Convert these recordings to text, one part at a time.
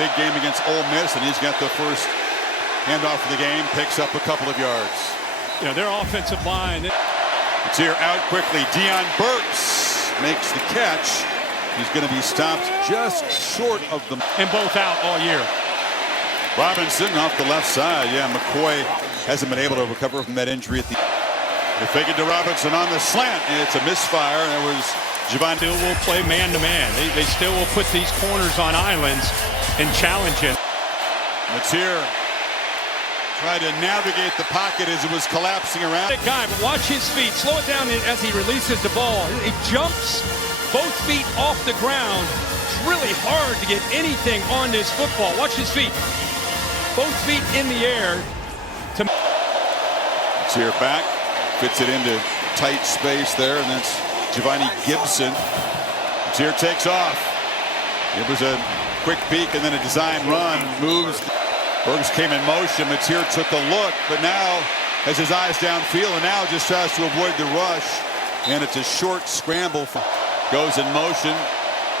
Big game against Ole Miss, and he's got the first handoff of the game, picks up a couple of yards. You know, their offensive line. It's here out quickly. Deion Burks makes the catch. He's going to be stopped just short of the... And both out all year. Robinson off the left side. Yeah, McCoy hasn't been able to recover from that injury at the... They fake it to Robinson on the slant. It's a misfire. There was Javon. Still will play man-to-man. They still will put these corners on islands and challenge it. Matier tried to navigate the pocket as it was collapsing around. That guy, but watch his feet. Slow it down as he releases the ball. He jumps both feet off the ground. It's really hard to get anything on this football. Watch his feet. Both feet in the air. Matier back. Fits it into tight space there, and that's Giovanni Gibson. Matier takes off. It was a quick peek and then a design run. Moves. Burks came in motion. Matier took a look, but now has his eyes downfield and now just tries to avoid the rush. And it's a short scramble. Goes in motion.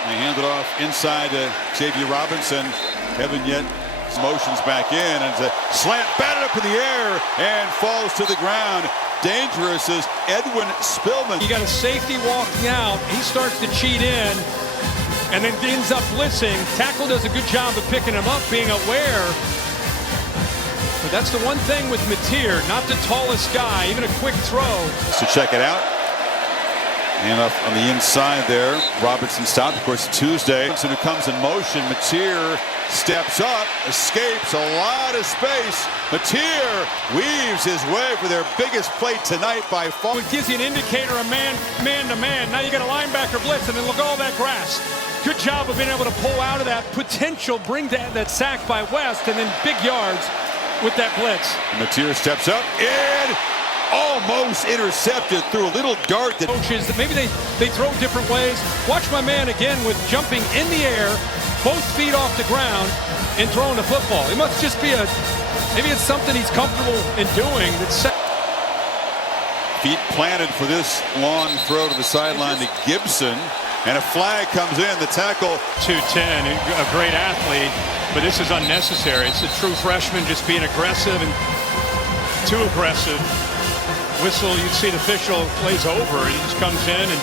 They hand it off inside to Xavier Robinson. Haven't yet motions back in. And it's a slant batted up in the air and falls to the ground. Dangerous is Edwin Spillman. You got a safety walking out. He starts to cheat in and then ends up blitzing. Tackle does a good job of picking him up, being aware. But that's the one thing with Matier, not the tallest guy, even a quick throw. So check it out. And up on the inside there, Robinson stopped. Of course, Tuesday. Robinson who comes in motion. Matier steps up, escapes a lot of space. Matier weaves his way for their biggest play tonight by far. It gives you an indicator of man-to-man. Now you got a linebacker blitz, and then look at all that grass. Good job of being able to pull out of that potential, bring that sack by West, and then big yards with that blitz. Matier steps up and almost intercepted through a little dart. That coaches, maybe they throw different ways. Watch my man again with jumping in the air, both feet off the ground, and throwing the football. It must just be maybe it's something he's comfortable in doing. Feet planted for this long throw to the sideline to Gibson. And a flag comes in. The tackle. 210, a great athlete, but this is unnecessary. It's a true freshman just being aggressive and too aggressive. Whistle, you'd see the official plays over. He just comes in, and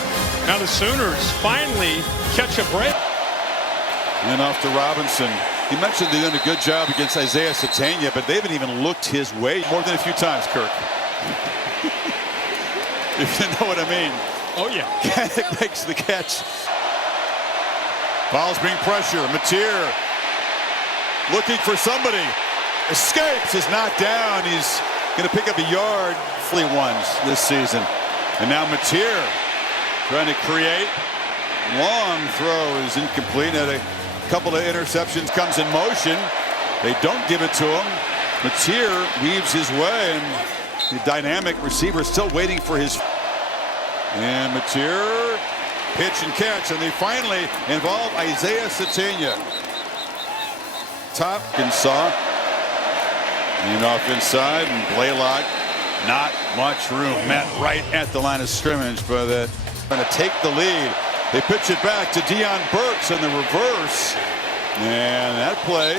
now the Sooners finally catch a break. And off to Robinson. You mentioned they've done a good job against Isaiah Satania, but they haven't even looked his way more than a few times, Kirk. If you know what I mean. Oh, yeah. Kanik makes the catch. Fouls being pressure. Matier looking for somebody. Escapes, is knocked down. He's going to pick up a yard. Ones this season. And now Matier trying to create. Long throw is incomplete. Had a couple of interceptions. Comes in motion. They don't give it to him. Matier weaves his way, and the dynamic receiver is still waiting for his. And Matier, pitch and catch, and they finally involve Isaiah Satania. Top and saw. And off inside, and Blaylock. Not much room. Met right at the line of scrimmage, but going to take the lead. They pitch it back to Deion Burks in the reverse. And that play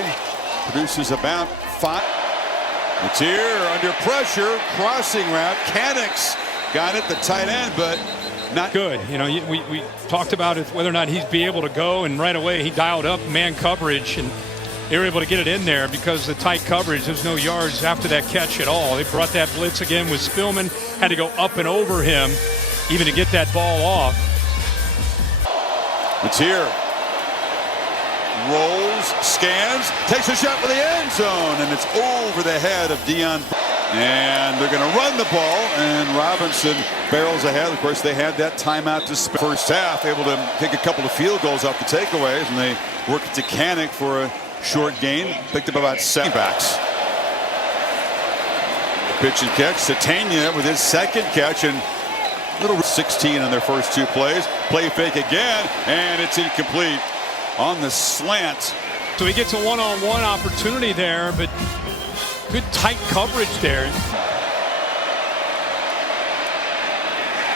produces about 5. Matier under pressure, crossing route. Kanik's got it, the tight end, but not good. You know, we talked about it, whether or not he'd be able to go, and right away he dialed up man coverage, and they were able to get it in there because the tight coverage. There's no yards after that catch at all. They brought that blitz again with Spillman. Had to go up and over him even to get that ball off. Matier rolls, scans, takes a shot for the end zone, and it's over the head of Deion. And they're going to run the ball, and Robinson barrels ahead. Of course, they had that timeout to spend. First half, able to kick a couple of field goals off the takeaways, and they work it to Kanik for a short gain. Picked up about 7 backs. Pitch and catch. Satania with his second catch, and little 16 on their first 2 plays. Play fake again, and it's incomplete on the slant. So he gets a one-on-one opportunity there, but good tight coverage there.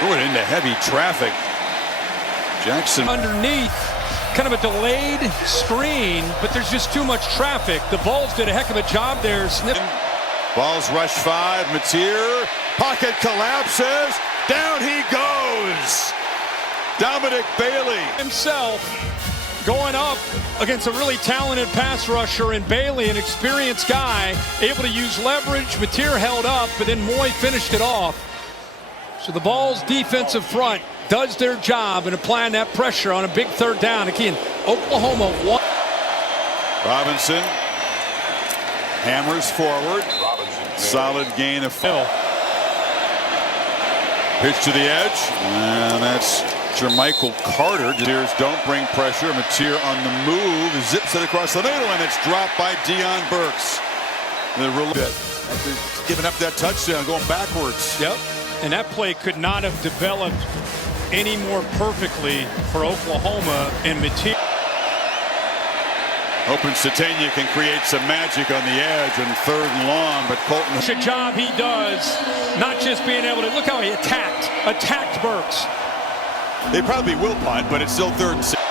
Going into heavy traffic. Jackson underneath. kind of a delayed screen, but there's just too much traffic. The Bulls did a heck of a job there. Balls rush 5. Mateer. Pocket collapses. Down he goes. Dominic Bailey Himself going up against a really talented pass rusher, and Bailey, an experienced guy, able to use leverage. Mateer held up, but then Moy finished it off. So the Bulls' defensive front does their job in applying that pressure on a big third down. Again, Oklahoma won. Robinson hammers forward. Solid gain of Phil. Pitch to the edge, and that's Jermichael Carter. Steers don't bring pressure. Mateer on the move, zips it across the middle, and it's dropped by Deion Burks. After giving up that touchdown, going backwards. Yep. And that play could not have developed any more perfectly for Oklahoma and Mateer. Hoping Satania can create some magic on the edge on 3rd and long, but Colton. Such a job he does, not just being able to look how he attacked Burks. They probably will punt, but it's still 3rd and 6.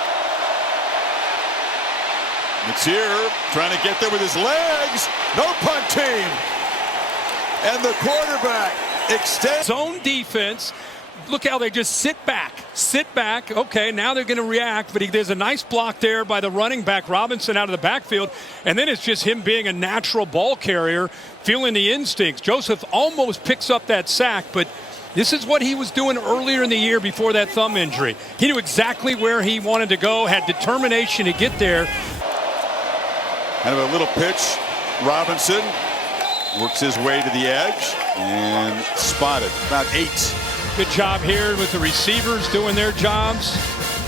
Mateer trying to get there with his legs. No punt team. And the quarterback extends. Zone defense. Look how they just sit back. Okay, now they're going to react, but there's a nice block there by the running back, Robinson, out of the backfield. And then it's just him being a natural ball carrier, feeling the instincts. Joseph almost picks up that sack, but this is what he was doing earlier in the year before that thumb injury. He knew exactly where he wanted to go, had determination to get there. Kind of a little pitch. Robinson works his way to the edge and spotted. About 8. Good job here with the receivers doing their jobs.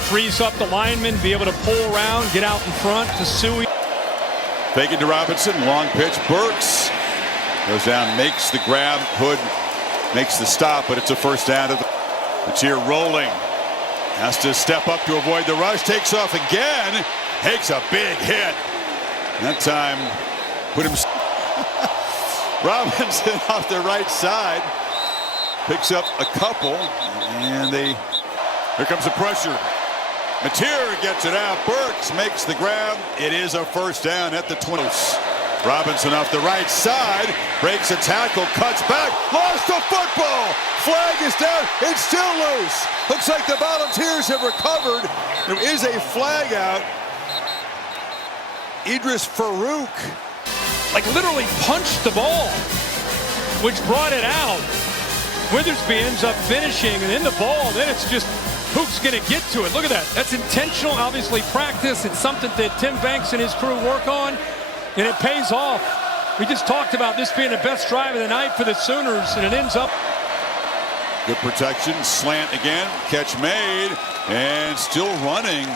Frees up the linemen, be able to pull around, get out in front to Suey. Fake it to Robinson. Long pitch. Burks goes down, makes the grab. Hood makes the stop, but it's a first down to the Mateer rolling. Has to step up to avoid the rush. Takes off again. Takes a big hit. That time put him. Robinson off the right side. Picks up a couple, and here comes the pressure. Mateer gets it out. Burks makes the grab. It is a first down at the 20. Robinson off the right side, breaks a tackle, cuts back, lost the football. Flag is down. It's still loose. Looks like the Volunteers have recovered. There is a flag out. Idris Farouk, like, literally punched the ball, which brought it out. Witherspoon ends up finishing, and then the ball, then it's just who's going to get to it. Look at that. That's intentional, obviously practice. It's something that Tim Banks and his crew work on, and it pays off. We just talked about this being the best drive of the night for the Sooners, and it ends up. Good protection, slant again, catch made, and still running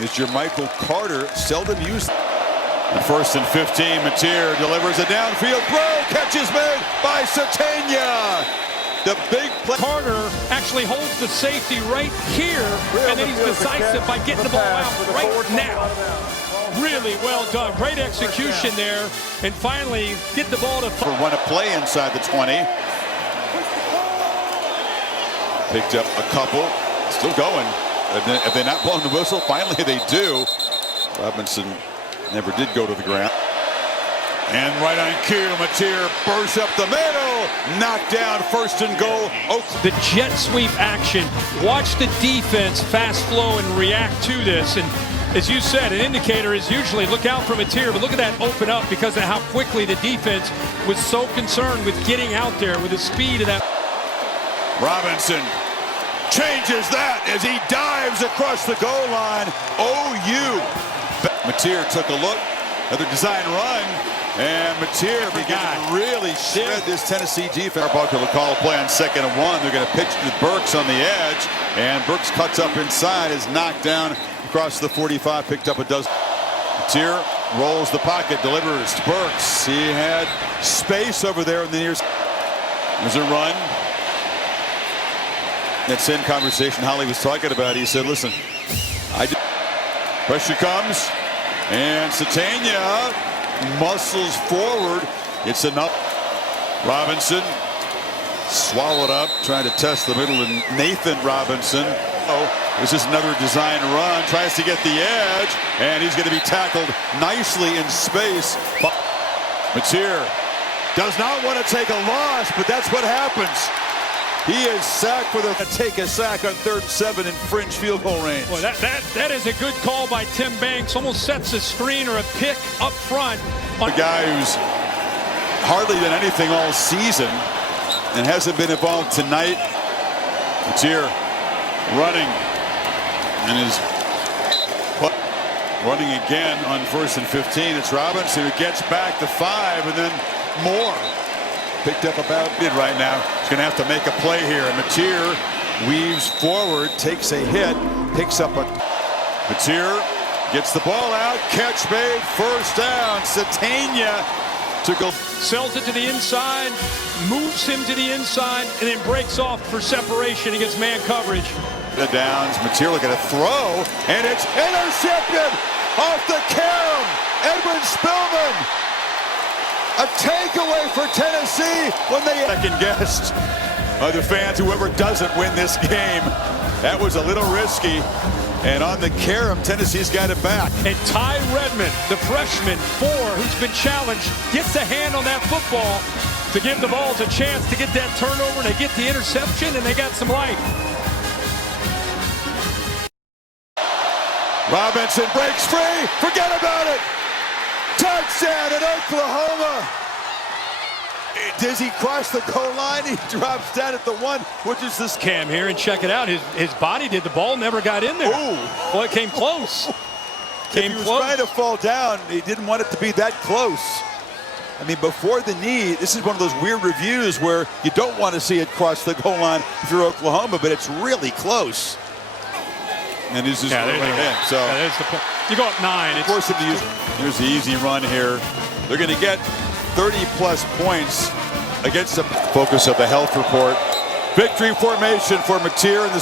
is Jermichael Carter, seldom used. And 1st and 15, Mateer delivers a downfield throw, catch is made by Satania. The big play. Carter actually holds the safety right here, and then he's decisive by getting the ball out right now. Really well done. Great execution there, and finally get the ball to. For run a play inside the 20. Picked up a couple. Still going. If they're not blowing the whistle, finally they do. Robinson never did go to the ground. And right on cue, Mateer bursts up the middle. Knocked down, 1st and goal. The jet sweep action. Watch the defense fast flow and react to this. And as you said, an indicator is usually look out for Mateer, but look at that open up because of how quickly the defense was so concerned with getting out there with the speed of that. Robinson changes that as he dives across the goal line. OU. Mateer took a look. Another design run. And Mateer began to really shred this Tennessee defense. About to call a play on 2nd and 1. They're going to pitch to Burks on the edge. And Burks cuts up inside, is knocked down across the 45, picked up a dozen. Mateer rolls the pocket, delivers to Burks. He had space over there in the near. There's a run. That same conversation Holly was talking about. He said, listen, pressure comes. And Satania muscles forward. It's enough. Robinson swallowed up, trying to test the middle, and Nathan Robinson This is another design run. Tries to get the edge, and he's going to be tackled nicely in space. Mateer does not want to take a loss, but that's what happens. He is sacked for the take a sack on 3rd and 7 in fringe field goal range. Well, that is a good call by Tim Banks. Almost sets a screen or a pick up front. A guy who's hardly done anything all season and hasn't been involved tonight. Mateer running and is running again on 1st and 15. It's Robinson who gets back to 5, and then Moore picked up about mid right now. He's going to have to make a play here. And Mateer weaves forward, takes a hit, picks up a. Mateer gets the ball out, catch made, 1st down. Satania to go. Sells it to the inside, moves him to the inside, and then breaks off for separation against man coverage. The downs. Mateer looking to throw, and it's intercepted off the carom. Edwin Spillman. A takeaway for Tennessee when they second-guessed by the fans. Whoever doesn't win this game, that was a little risky. And on the carom, Tennessee's got it back. And Ty Redmond, the freshman, 4, who's been challenged, gets a hand on that football to give the Vols a chance to get that turnover. They get the interception, and they got some life. Robinson breaks free. Forget about it. Touchdown at Oklahoma. Does he cross the goal line? He drops down at the 1, which is this. Cam here, and check it out. His body did. The ball never got in there. Ooh. Well, it came close. If he was trying to fall down, he didn't want it to be that close. I mean, before the knee, this is one of those weird reviews where you don't want to see it cross the goal line if you're Oklahoma, but it's really close. And he's just right in. So there's the point. You go up 9. Force him to use. Here's the easy run here. They're going to get 30-plus points against the focus of the health report. Victory formation for Mateer in the